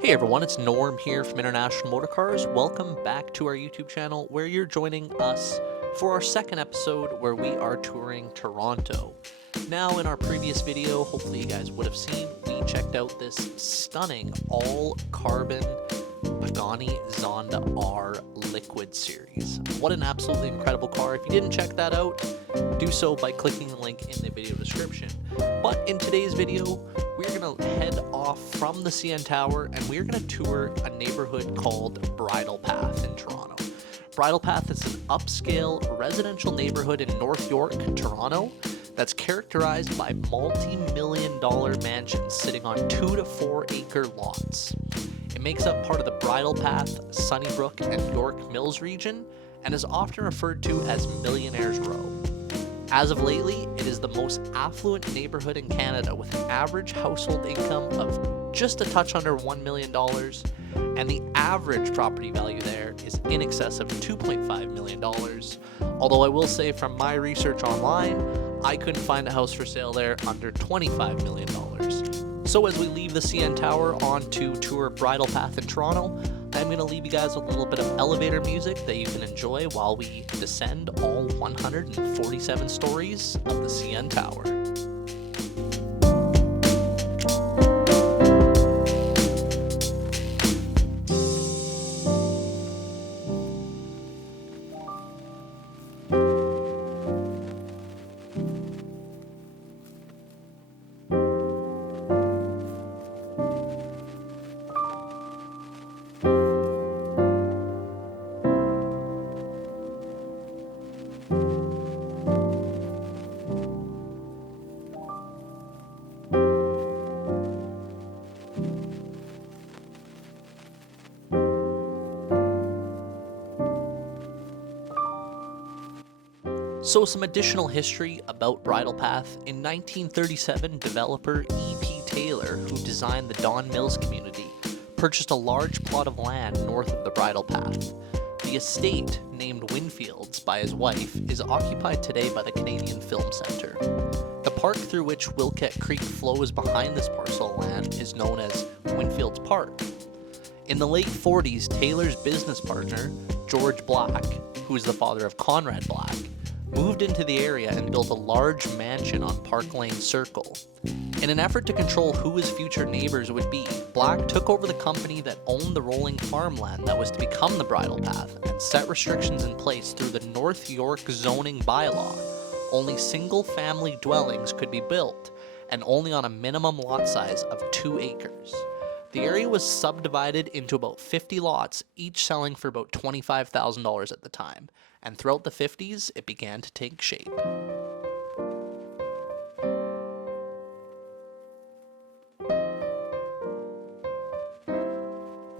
Hey everyone, it's Norm here from International Motorcars. Welcome back to our YouTube channel where you're joining us for our second episode where we are touring Toronto. Now, in our previous video, hopefully you guys would have seen, we checked out this stunning all-carbon Pagani Zonda R Liquid series. What an absolutely incredible car. If you didn't check that out, do so by clicking the link in the video description. But in today's video, we're going to head off from the CN Tower and we're going to tour a neighborhood called Bridle Path in Toronto. Bridle Path is an upscale residential neighborhood in North York, Toronto, that's characterized by multi-million-dollar mansions sitting on 2 to 4 acre lots. It makes up part of the Bridle Path, Sunnybrook, and York Mills region, and is often referred to as Millionaire's Row. As of lately, it is the most affluent neighborhood in Canada with an average household income of just a touch under $1 million, and the average property value there is in excess of $2.5 million. Although I will say from my research online, I couldn't find a house for sale there under $25 million. So as we leave the CN Tower on to tour Bridle Path in Toronto, I'm going to leave you guys with a little bit of elevator music that you can enjoy while we descend all 147 stories of the CN Tower. So some additional history about Bridle Path. In 1937, developer E.P. Taylor, who designed the Don Mills community, purchased a large plot of land north of the Bridle Path. The estate, named Winfields by his wife, is occupied today by the Canadian Film Centre. The park through which Wilkett Creek flows behind this parcel of land is known as Winfields Park. In the late 40s, Taylor's business partner, George Black, who is the father of Conrad Black, moved into the area and built a large mansion on Park Lane Circle. In an effort to control who his future neighbors would be, Black took over the company that owned the rolling farmland that was to become the Bridle Path and set restrictions in place through the North York zoning bylaw. Only single-family dwellings could be built, and only on a minimum lot size of 2 acres. The area was subdivided into about 50 lots, each selling for about $25,000 at the time, and throughout the 50s, it began to take shape.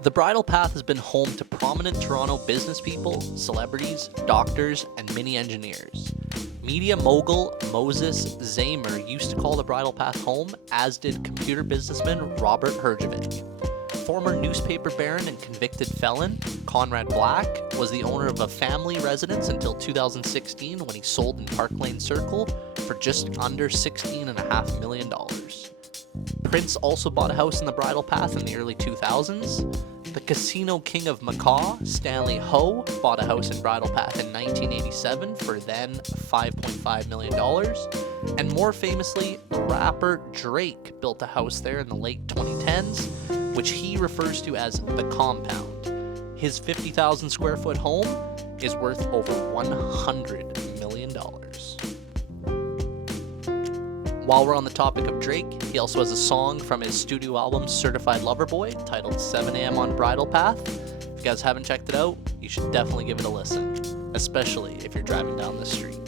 The Bridle Path has been home to prominent Toronto business people, celebrities, doctors, and mini engineers. Media mogul Moses Zamer used to call the Bridle Path home, as did computer businessman Robert Herjavec. Former newspaper baron and convicted felon Conrad Black was the owner of a family residence until 2016 when he sold in Park Lane Circle for just under $16.5 million. Prince also bought a house in the Bridle Path in the early 2000s. The casino king of Macau, Stanley Ho, bought a house in Bridle Path in 1987 for then $5.5 million. And more famously, rapper Drake built a house there in the late 2010s, which he refers to as the Compound. His 50,000 square foot home is worth over $100 million. While we're on the topic of Drake, he also has a song from his studio album Certified Lover Boy titled 7 AM on Bridle Path. If you guys haven't checked it out, you should definitely give it a listen, especially if you're driving down the street.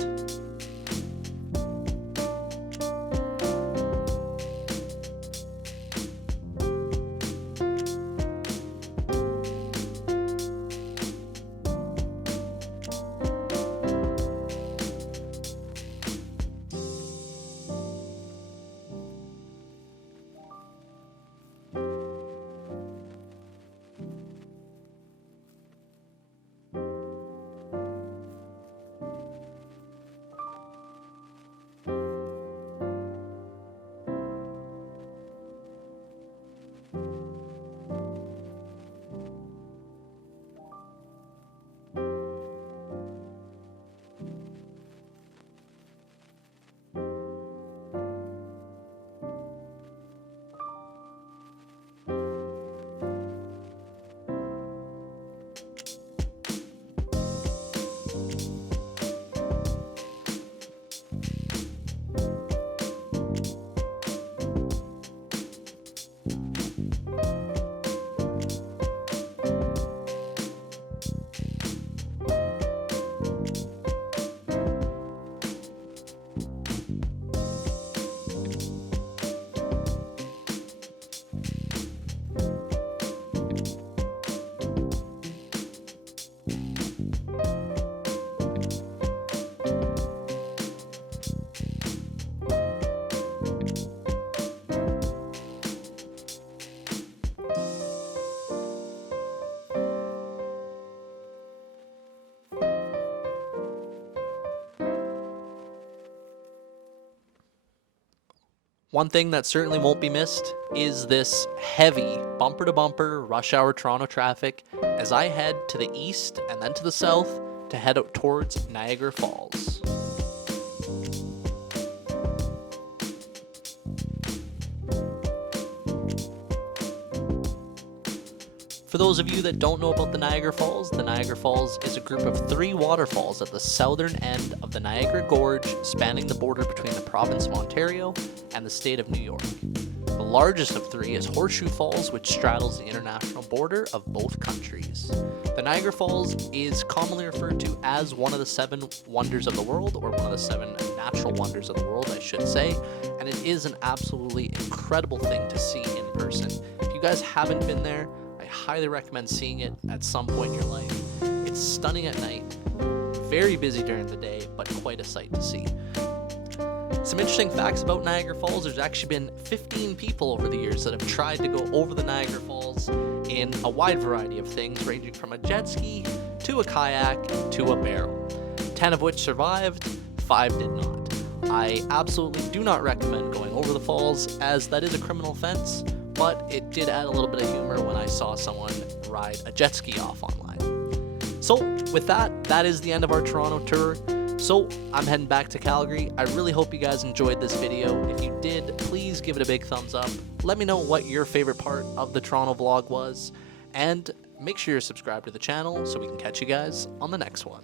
One thing that certainly won't be missed is this heavy bumper-to-bumper rush hour Toronto traffic as I head to the east and then to the south to head out towards Niagara Falls. For those of you that don't know about the Niagara Falls is a group of 3 waterfalls at the southern end of the Niagara Gorge, spanning the border between the province of Ontario and the state of New York. The largest of 3 is Horseshoe Falls, which straddles the international border of both countries. The Niagara Falls is commonly referred to as one of the 7 wonders of the world, or one of the 7 natural wonders of the world, I should say, and it is an absolutely incredible thing to see in person. If you guys haven't been there, I highly recommend seeing it at some point in your life. It's stunning at night, very busy during the day, but quite a sight to see. Some interesting facts about Niagara Falls: there's actually been 15 people over the years that have tried to go over the Niagara Falls in a wide variety of things, ranging from a jet ski to a kayak to a barrel. 10 of which survived, 5 did not. I absolutely do not recommend going over the falls, as that is a criminal offense, but it did add a little bit of humor when I saw someone ride a jet ski off online. So with that is the end of our Toronto tour. So I'm heading back to Calgary. I really hope you guys enjoyed this video. If you did, please give it a big thumbs up. Let me know what your favorite part of the Toronto vlog was, and make sure you're subscribed to the channel so we can catch you guys on the next one.